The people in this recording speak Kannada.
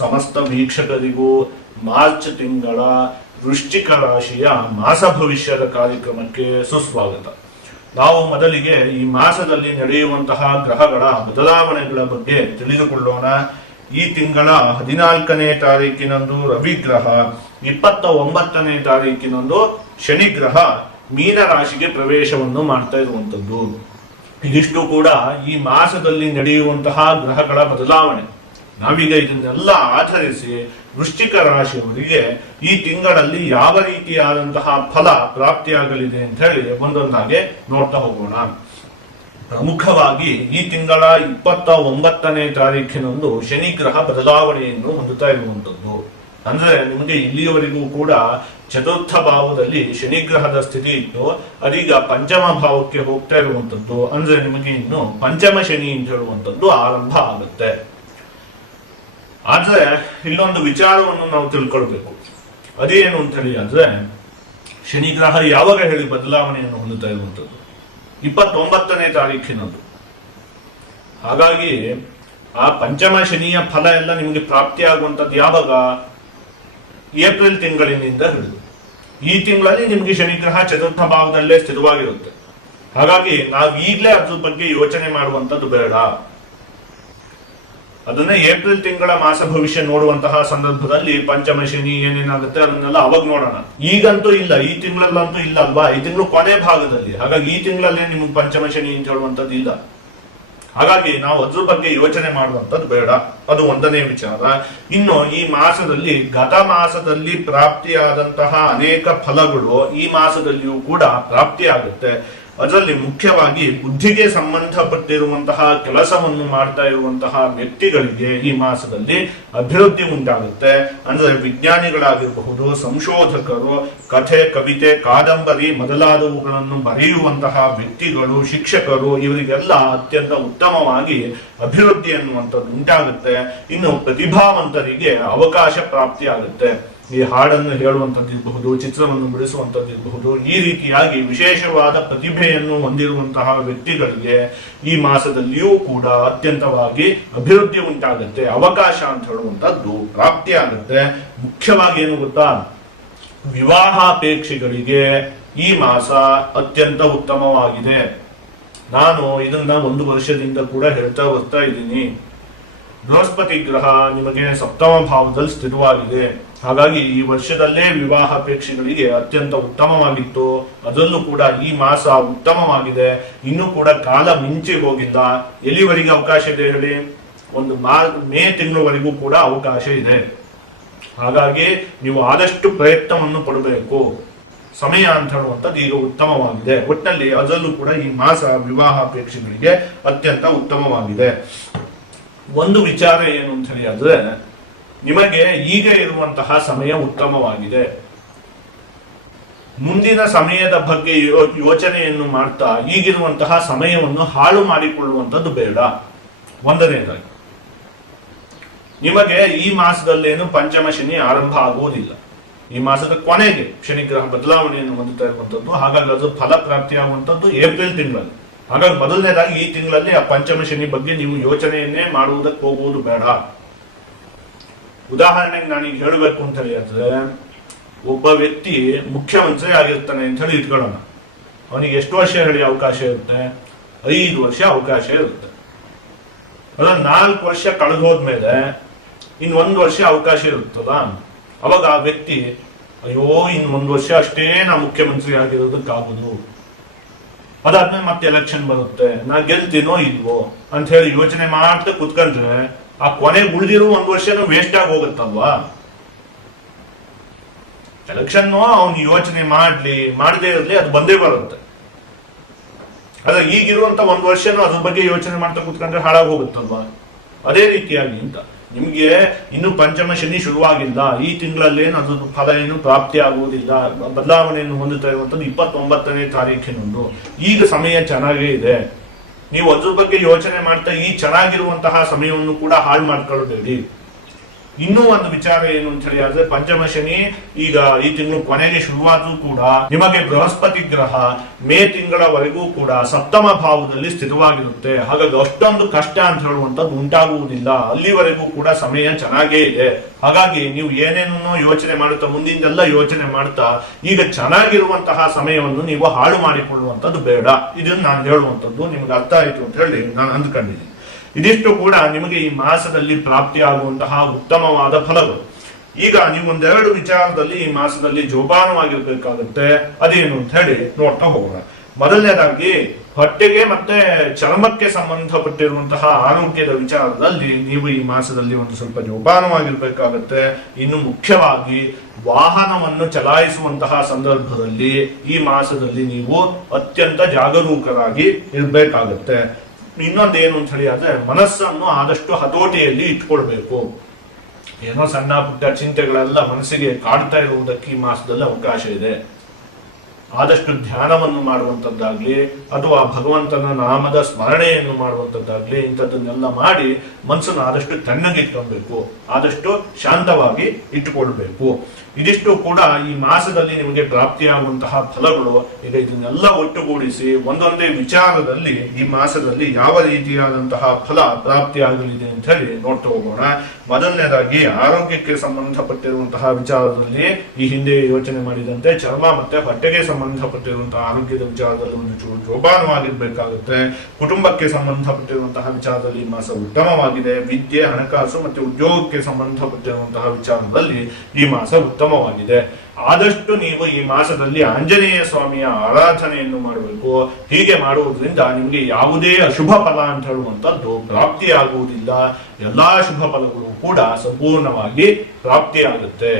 ಸಮಸ್ತ ವೀಕ್ಷಕರಿಗೂ ಮಾರ್ಚ್ ತಿಂಗಳ ವೃಶ್ಚಿಕ ರಾಶಿಯ ಮಾಸ ಭವಿಷ್ಯದ ಕಾರ್ಯಕ್ರಮಕ್ಕೆ ಸುಸ್ವಾಗತ. ನಾವು ಮೊದಲಿಗೆ ಈ ಮಾಸದಲ್ಲಿ ನಡೆಯುವಂತಹ ಗ್ರಹಗಳ ಬದಲಾವಣೆಗಳ ಬಗ್ಗೆ ತಿಳಿದುಕೊಳ್ಳೋಣ. ಈ ತಿಂಗಳ 14ನೇ ತಾರೀಕಿನಂದು ರವಿ ಗ್ರಹ, 29ನೇ ತಾರೀಕಿನಂದು ಶನಿ ಗ್ರಹ ಮೀನ ರಾಶಿಗೆ ಪ್ರವೇಶವನ್ನು ಮಾಡ್ತಾ ಇರುವಂತದ್ದು. ಇದಿಷ್ಟು ಕೂಡ ಈ ಮಾಸದಲ್ಲಿ ನಡೆಯುವಂತಹ ಗ್ರಹಗಳ ಬದಲಾವಣೆ. ನಾವೀಗ ಇದನ್ನೆಲ್ಲ ಆಧರಿಸಿ ವೃಶ್ಚಿಕ ರಾಶಿಯವರಿಗೆ ಈ ತಿಂಗಳಲ್ಲಿ ಯಾವ ರೀತಿಯಾದಂತಹ ಫಲ ಪ್ರಾಪ್ತಿಯಾಗಲಿದೆ ಅಂತ ಹೇಳಿ ಒಂದೊಂದಾಗೆ ನೋಡ್ತಾ ಹೋಗೋಣ. ಪ್ರಮುಖವಾಗಿ ಈ ತಿಂಗಳ 29ನೇ ತಾರೀಖಿನಂದು ಶನಿ ಗ್ರಹ ಬದಲಾವಣೆಯನ್ನು ಹೊಂದುತ್ತಾ ಇರುವಂತದ್ದು. ಅಂದ್ರೆ ನಿಮಗೆ ಇಲ್ಲಿಯವರೆಗೂ ಕೂಡ ಚತುರ್ಥ ಭಾವದಲ್ಲಿ ಶನಿ ಗ್ರಹದ ಸ್ಥಿತಿ ಇತ್ತು, ಅದೀಗ ಪಂಚಮ ಭಾವಕ್ಕೆ ಹೋಗ್ತಾ ಇರುವಂತದ್ದು. ಅಂದ್ರೆ ನಿಮಗೆ ಇನ್ನು ಪಂಚಮ ಶನಿ ಅಂತ ಹೇಳುವಂತದ್ದು ಆರಂಭ ಆಗುತ್ತೆ. ಆದ್ರೆ ಇಲ್ಲೊಂದು ವಿಚಾರವನ್ನು ನಾವು ತಿಳ್ಕೊಳ್ಬೇಕು. ಅದೇನು ಅಂತ ಹೇಳಿ ಅಂದ್ರೆ, ಶನಿ ಗ್ರಹ ಯಾವಾಗ ಹೇಳಿ ಬದಲಾವಣೆಯನ್ನು ಹೊಂದುತ್ತಾ ಇರುವಂತದ್ದು 29ನೇ ತಾರೀಖಿನಂದು. ಹಾಗಾಗಿ ಆ ಪಂಚಮ ಶನಿಯ ಫಲ ಎಲ್ಲ ನಿಮಗೆ ಪ್ರಾಪ್ತಿ ಆಗುವಂತದ್ದು ಯಾವಾಗ? ಏಪ್ರಿಲ್ ತಿಂಗಳಿನಿಂದ ಹಿಡಿದು. ಈ ತಿಂಗಳಲ್ಲಿ ನಿಮಗೆ ಶನಿ ಗ್ರಹ ಚತುರ್ಥ ಭಾವದಲ್ಲೇ ಸ್ಥಿರವಾಗಿರುತ್ತೆ. ಹಾಗಾಗಿ ನಾವು ಈಗಲೇ ಅದ್ರ ಬಗ್ಗೆ ಯೋಚನೆ ಮಾಡುವಂತದ್ದು ಬೇಡ. ಅದನ್ನ ಏಪ್ರಿಲ್ ತಿಂಗಳ ಮಾಸ ಭವಿಷ್ಯ ನೋಡುವಂತಹ ಸಂದರ್ಭದಲ್ಲಿ ಪಂಚಮ ಶನಿ ಏನೇನಾಗುತ್ತೆ ಅದನ್ನೆಲ್ಲ ಅವಾಗ ನೋಡೋಣ. ಈಗಂತೂ ಇಲ್ಲ, ಈ ತಿಂಗಳಲ್ಲಂತೂ ಇಲ್ಲ ಅಲ್ವಾ, ಈ ತಿಂಗಳು ಕೊನೆ ಭಾಗದಲ್ಲಿ. ಹಾಗಾಗಿ ಈ ತಿಂಗಳಲ್ಲೇ ನಿಮ್ಗೆ ಪಂಚಮ ಶನಿ ಅಂತ ಹೇಳುವಂತದ್ದು ಇಲ್ಲ. ಹಾಗಾಗಿ ನಾವು ಅದ್ರ ಬಗ್ಗೆ ಯೋಚನೆ ಮಾಡುವಂತದ್ದು ಬೇಡ. ಅದು ಒಂದನೇ ವಿಚಾರ. ಇನ್ನು ಈ ಮಾಸದಲ್ಲಿ ಗತ ಮಾಸದಲ್ಲಿ ಪ್ರಾಪ್ತಿಯಾದಂತಹ ಅನೇಕ ಫಲಗಳು ಈ ಮಾಸದಲ್ಲಿಯೂ ಕೂಡ ಪ್ರಾಪ್ತಿಯಾಗುತ್ತೆ. ಅದರಲ್ಲಿ ಮುಖ್ಯವಾಗಿ ಬುದ್ಧಿಗೆ ಸಂಬಂಧಪಟ್ಟಿರುವಂತಹ ಕೆಲಸವನ್ನು ಮಾಡ್ತಾ ಇರುವಂತಹ ವ್ಯಕ್ತಿಗಳಿಗೆ ಈ ಮಾಸದಲ್ಲಿ ಅಭಿವೃದ್ಧಿ ಉಂಟಾಗುತ್ತೆ. ಅಂದ್ರೆ ವಿಜ್ಞಾನಿಗಳಾಗಿರಬಹುದು, ಸಂಶೋಧಕರು, ಕಥೆ, ಕವಿತೆ, ಕಾದಂಬರಿ ಮೊದಲಾದವುಗಳನ್ನು ಬರೆಯುವಂತಹ ವ್ಯಕ್ತಿಗಳು, ಶಿಕ್ಷಕರು, ಇವರಿಗೆಲ್ಲ ಅತ್ಯಂತ ಉತ್ತಮವಾಗಿ ಅಭಿವೃದ್ಧಿ ಅನ್ನುವಂಥದ್ದು ಉಂಟಾಗುತ್ತೆ. ಇನ್ನು ಪ್ರತಿಭಾವಂತರಿಗೆ ಅವಕಾಶ ಪ್ರಾಪ್ತಿಯಾಗುತ್ತೆ. ಈ ಹಾಡನ್ನು ಹೇಳುವಂಥದ್ದಿರಬಹುದು, ಚಿತ್ರವನ್ನು ಬಿಡಿಸುವಂಥದ್ದಿರಬಹುದು, ಈ ರೀತಿಯಾಗಿ ವಿಶೇಷವಾದ ಪ್ರತಿಭೆಯನ್ನು ಹೊಂದಿರುವಂತಹ ವ್ಯಕ್ತಿಗಳಿಗೆ ಈ ಮಾಸದಲ್ಲಿಯೂ ಕೂಡ ಅತ್ಯಂತವಾಗಿ ಅಭಿವೃದ್ಧಿ ಉಂಟಾಗುತ್ತೆ. ಅವಕಾಶ ಅಂತ ಹೇಳುವಂಥದ್ದು ಪ್ರಾಪ್ತಿಯಾಗುತ್ತೆ. ಮುಖ್ಯವಾಗಿ ಏನು ಗೊತ್ತಾ, ವಿವಾಹಾಪೇಕ್ಷಿಗಳಿಗೆ ಈ ಮಾಸ ಅತ್ಯಂತ ಉತ್ತಮವಾಗಿದೆ. ನಾನು ಇದನ್ನ 1 ವರ್ಷದಿಂದ ಕೂಡ ಹೇಳ್ತಾ ಬರ್ತಾ ಇದ್ದೀನಿ. ಬೃಹಸ್ಪತಿ ಗ್ರಹ ನಿಮಗೆ ಸಪ್ತಮ ಭಾವದಲ್ಲಿ ಸ್ಥಿರವಾಗಿದೆ. ಹಾಗಾಗಿ ಈ ವರ್ಷದಲ್ಲೇ ವಿವಾಹಾಪೇಕ್ಷಿಗಳಿಗೆ ಅತ್ಯಂತ ಉತ್ತಮವಾಗಿತ್ತು. ಅದರಲ್ಲೂ ಕೂಡ ಈ ಮಾಸ ಉತ್ತಮವಾಗಿದೆ. ಇನ್ನೂ ಕೂಡ ಕಾಲ ಮಿಂಚಿ ಹೋಗಿಲ್ಲ. ಎಲ್ಲಿವರೆಗೆ ಅವಕಾಶ ಇದೆ ಹೇಳಿ? ಒಂದು ಮೇ ತಿಂಗಳವರೆಗೂ ಕೂಡ ಅವಕಾಶ ಇದೆ. ಹಾಗಾಗಿ ನೀವು ಆದಷ್ಟು ಪ್ರಯತ್ನವನ್ನು ಪಡಬೇಕು. ಸಮಯ ಅಂತ ಹೇಳುವಂಥದ್ದು ಈಗ ಉತ್ತಮವಾಗಿದೆ. ಒಟ್ಟಿನಲ್ಲಿ ಅದರಲ್ಲೂ ಕೂಡ ಈ ಮಾಸ ವಿವಾಹಾಪೇಕ್ಷಿಗಳಿಗೆ ಅತ್ಯಂತ ಉತ್ತಮವಾಗಿದೆ. ಒಂದು ವಿಚಾರ ಏನು ಅಂತ ಹೇಳಿ ಆದ್ರೆ, ನಿಮಗೆ ಈಗ ಇರುವಂತಹ ಸಮಯ ಉತ್ತಮವಾಗಿದೆ. ಮುಂದಿನ ಸಮಯದ ಬಗ್ಗೆ ಯೋಚನೆಯನ್ನು ಮಾಡ್ತಾ ಈಗಿರುವಂತಹ ಸಮಯವನ್ನು ಹಾಳು ಮಾಡಿಕೊಳ್ಳುವಂಥದ್ದು ಬೇಡ. ಒಂದನೇದಾಗಿ, ನಿಮಗೆ ಈ ಮಾಸದಲ್ಲೇನು ಪಂಚಮ ಶನಿ ಆರಂಭ ಆಗುವುದಿಲ್ಲ. ಈ ಮಾಸದ ಕೊನೆಗೆ ಶನಿ ಗ್ರಹ ಬದಲಾವಣೆಯನ್ನು ಹೊಂದುತ್ತಾ ಇರುವಂತದ್ದು. ಹಾಗಾಗಿ ಅದು ಫಲ ಪ್ರಾಪ್ತಿ ಆಗುವಂತದ್ದು ಏಪ್ರಿಲ್ ತಿಂಗಳಲ್ಲಿ. ಹಾಗಾಗಿ ಮೊದಲನೇದಾಗಿ ಈ ತಿಂಗಳಲ್ಲಿ ಆ ಪಂಚಮ ಶನಿ ಬಗ್ಗೆ ನೀವು ಯೋಚನೆಯನ್ನೇ ಮಾಡುವುದಕ್ಕೆ ಹೋಗುವುದು ಬೇಡ. ಉದಾಹರಣೆಗೆ ನಾನೀಗ ಹೇಳಬೇಕು ಅಂತ ಹೇಳಿದ್ರೆ, ಒಬ್ಬ ವ್ಯಕ್ತಿ ಮುಖ್ಯಮಂತ್ರಿ ಆಗಿರ್ತಾನೆ ಅಂತ ಹೇಳಿ ಇಟ್ಕೊಳ್ಳೋಣ. ಅವನಿಗೆ ಎಷ್ಟು ವರ್ಷ ಹೇಳಿ ಅವಕಾಶ ಇರುತ್ತೆ? 5 ವರ್ಷ ಅವಕಾಶ ಇರುತ್ತೆ. ಅದ್ರ 4 ವರ್ಷ ಕಳೆದು ಹೋದ್ಮೇಲೆ ಇನ್ 1 ವರ್ಷ ಅವಕಾಶ ಇರುತ್ತದ. ಅವಾಗ ಆ ವ್ಯಕ್ತಿ, ಅಯ್ಯೋ ಇನ್ 1 ವರ್ಷ ಅಷ್ಟೇ ನಾ ಮುಖ್ಯಮಂತ್ರಿ ಆಗಿರೋದಕ್ಕಾಗುದು, ಅದಾದ್ಮೇಲೆ ಮತ್ತೆ ಎಲೆಕ್ಷನ್ ಬರುತ್ತೆ, ನಾ ಗೆಲ್ತೀನೋ ಇಲ್ವೋ ಅಂತ ಹೇಳಿ ಯೋಚನೆ ಮಾಡ್ತಾ ಕುತ್ಕೊಂಡ್ರೆ ಆ ಕೊನೆಗೆ ಉಳಿದಿರೋ 1 ವರ್ಷನೂ ವೇಸ್ಟ್ ಆಗಿ ಹೋಗುತ್ತಲ್ವಾ. ಎಲೆಕ್ಷನ್ ಅವ್ನು ಯೋಚನೆ ಮಾಡದೇ ಇರಲಿ, ಅದು ಬಂದೇ ಬರುತ್ತೆ. ಆದ್ರೆ ಈಗಿರುವಂತ 1 ವರ್ಷನೂ ಅದ್ರ ಬಗ್ಗೆ ಯೋಚನೆ ಮಾಡ್ತಾ ಕುತ್ಕೊಂಡ್ರೆ ಹಾಳಾಗಿ ಹೋಗುತ್ತಲ್ವಾ. ಅದೇ ರೀತಿಯಾಗಿ ಅಂತ ನಿಮ್ಗೆ ಇನ್ನು ಪಂಚಮ ಶನಿ ಶುರುವಾಗಿಲ್ಲ. ಈ ತಿಂಗಳಲ್ಲೇನು ಅದ್ರ ಫಲ ಏನು ಪ್ರಾಪ್ತಿ ಆಗುವುದಿಲ್ಲ. ಬದಲಾವಣೆಯನ್ನು ಹೊಂದುತ್ತಾ ಇರುವಂತದ್ದು 29ನೇ ತಾರೀಖಿನಂದು. ಈಗ ಸಮಯ ಚೆನ್ನಾಗೇ ಇದೆ. ನೀವು ಅದ್ರ ಬಗ್ಗೆ ಯೋಚನೆ ಮಾಡ್ತಾ ಈ ಚೆನ್ನಾಗಿರುವಂತಹ ಸಮಯವನ್ನು ಕೂಡ ಹಾಳು ಮಾಡ್ಕೊಳ್ಬೇಡಿ. ಇನ್ನೂ ಒಂದು ವಿಚಾರ ಏನು ಅಂತ ಹೇಳಿ ಆದ್ರೆ ಪಂಚಮ ಶನಿ ಈಗ ಈ ತಿಂಗಳು ಕೊನೆಗೆ ಶುರುವಾದ್ರೂ ಕೂಡ ನಿಮಗೆ ಬೃಹಸ್ಪತಿ ಗ್ರಹ ಮೇ ತಿಂಗಳವರೆಗೂ ಕೂಡ ಸಪ್ತಮ ಭಾವದಲ್ಲಿ ಸ್ಥಿತವಾಗಿರುತ್ತೆ. ಹಾಗಾಗಿ ಅಷ್ಟೊಂದು ಕಷ್ಟ ಅಂತ ಹೇಳುವಂತದ್ದು ಉಂಟಾಗುವುದಿಲ್ಲ. ಅಲ್ಲಿವರೆಗೂ ಕೂಡ ಸಮಯ ಚೆನ್ನಾಗೇ ಇದೆ. ಹಾಗಾಗಿ ನೀವು ಏನೇನೋ ಯೋಚನೆ ಮಾಡುತ್ತಾ ಮುಂದಿಂದೆಲ್ಲ ಯೋಚನೆ ಮಾಡ್ತಾ ಈಗ ಚೆನ್ನಾಗಿರುವಂತಹ ಸಮಯವನ್ನು ನೀವು ಹಾಳು ಮಾಡಿಕೊಳ್ಳುವಂತದ್ದು ಬೇಡ. ಇದನ್ನು ನಾನು ಹೇಳುವಂತದ್ದು ನಿಮ್ಗೆ ಅರ್ಥ ಆಯಿತು ಅಂತ ಹೇಳಿ ನಾನು ಅಂದ್ಕೊಂಡಿದ್ದೀನಿ. ಇದಿಷ್ಟು ಕೂಡ ನಿಮಗೆ ಈ ಮಾಸದಲ್ಲಿ ಪ್ರಾಪ್ತಿಯಾಗುವಂತಹ ಉತ್ತಮವಾದ ಫಲಗಳು. ಈಗ ನೀವು ಒಂದೆರಡು ವಿಚಾರದಲ್ಲಿ ಈ ಮಾಸದಲ್ಲಿ ಜೋಪಾನವಾಗಿರ್ಬೇಕಾಗುತ್ತೆ. ಅದೇನು ಅಂತ ಹೇಳಿ ನೋಡ್ತಾ ಹೋಗೋಣ. ಮೊದಲನೇದಾಗಿ ಹೊಟ್ಟೆಗೆ ಮತ್ತೆ ಚರ್ಮಕ್ಕೆ ಸಂಬಂಧಪಟ್ಟಿರುವಂತಹ ಆರೋಗ್ಯದ ವಿಚಾರದಲ್ಲಿ ನೀವು ಈ ಮಾಸದಲ್ಲಿ ಒಂದು ಸ್ವಲ್ಪ ಜೋಪಾನವಾಗಿರ್ಬೇಕಾಗತ್ತೆ. ಇನ್ನು ಮುಖ್ಯವಾಗಿ ವಾಹನವನ್ನು ಚಲಾಯಿಸುವಂತಹ ಸಂದರ್ಭದಲ್ಲಿ ಈ ಮಾಸದಲ್ಲಿ ನೀವು ಅತ್ಯಂತ ಜಾಗರೂಕರಾಗಿ ಇರ್ಬೇಕಾಗತ್ತೆ. ಇನ್ನೊಂದೇನು ಅಂತ ಹೇಳಿ ಆದ್ರೆ ಮನಸ್ಸನ್ನು ಆದಷ್ಟು ಹತೋಟಿಯಲ್ಲಿ ಇಟ್ಕೊಳ್ಬೇಕು. ಏನೋ ಸಣ್ಣ ಪುಟ್ಟ ಚಿಂತೆಗಳೆಲ್ಲ ಮನಸ್ಸಿಗೆ ಕಾಡ್ತಾ ಇರುವುದಕ್ಕೆ ಈ ಮಾಸದಲ್ಲಿ ಅವಕಾಶ ಇದೆ. ಆದಷ್ಟು ಧ್ಯಾನವನ್ನು ಮಾಡುವಂತದ್ದಾಗ್ಲಿ ಅಥವಾ ಭಗವಂತನ ನಾಮದ ಸ್ಮರಣೆಯನ್ನು ಮಾಡುವಂತದ್ದಾಗ್ಲಿ ಇಂಥದ್ದನ್ನೆಲ್ಲ ಮಾಡಿ ಮನಸ್ಸನ್ನು ಆದಷ್ಟು ತಣ್ಣಗಿಟ್ಕೊಳ್ಬೇಕು, ಆದಷ್ಟು ಶಾಂತವಾಗಿ ಇಟ್ಟುಕೊಳ್ಬೇಕು. ಇದಿಷ್ಟು ಕೂಡ ಈ ಮಾಸದಲ್ಲಿ ನಿಮಗೆ ಪ್ರಾಪ್ತಿಯಾಗುವಂತಹ ಫಲಗಳು. ಈಗ ಇದನ್ನೆಲ್ಲ ಒಟ್ಟುಗೂಡಿಸಿ ಒಂದೊಂದೇ ವಿಚಾರದಲ್ಲಿ ಈ ಮಾಸದಲ್ಲಿ ಯಾವ ರೀತಿಯಾದಂತಹ ಫಲ ಪ್ರಾಪ್ತಿಯಾಗಲಿದೆ ಅಂತ ಹೇಳಿ ನೋಡ್ತಾ ಹೋಗೋಣ. ಮೊದಲನೇದಾಗಿ ಆರೋಗ್ಯಕ್ಕೆ ಸಂಬಂಧಪಟ್ಟಿರುವಂತಹ ವಿಚಾರದಲ್ಲಿ ಈ ಹಿಂದೆ ಯೋಚನೆ ಮಾಡಿದಂತೆ ಚರ್ಮ ಮತ್ತೆ ಹೊಟ್ಟೆಗೆ ಸಂಬಂಧಪಟ್ಟಿರುವಂತಹ ಆರೋಗ್ಯದ ವಿಚಾರದಲ್ಲಿ ಒಂದು ಜೋಪಾನವಾಗಿರ್ಬೇಕಾಗುತ್ತೆ. ಕುಟುಂಬಕ್ಕೆ ಸಂಬಂಧಪಟ್ಟಿರುವಂತಹ ವಿಚಾರದಲ್ಲಿ ಈ ಮಾಸ ಉತ್ತಮವಾಗಿದೆ. ವಿದ್ಯೆ, ಹಣಕಾಸು ಮತ್ತೆ ಉದ್ಯೋಗಕ್ಕೆ ಸಂಬಂಧಪಟ್ಟಿರುವಂತಹ ವಿಚಾರದಲ್ಲಿ ಈ ಮಾಸ ಉತ್ತಮವಾಗಿದೆ. ಆದಷ್ಟು ನೀವು ಈ ಮಾಸದಲ್ಲಿ ಆಂಜನೇಯ ಸ್ವಾಮಿಯ ಆರಾಧನೆಯನ್ನು ಮಾಡಬೇಕು. ಹೀಗೆ ಮಾಡುವುದರಿಂದ ನಿಮಗೆ ಯಾವುದೇ ಅಶುಭ ಫಲ ಅಂತ ಹೇಳುವಂತದ್ದು ಪ್ರಾಪ್ತಿಯಾಗುವುದಿಲ್ಲ. ಎಲ್ಲಾ ಶುಭ ಫಲಗಳು ಕೂಡ ಸಂಪೂರ್ಣವಾಗಿ ಪ್ರಾಪ್ತಿಯಾಗುತ್ತೆ.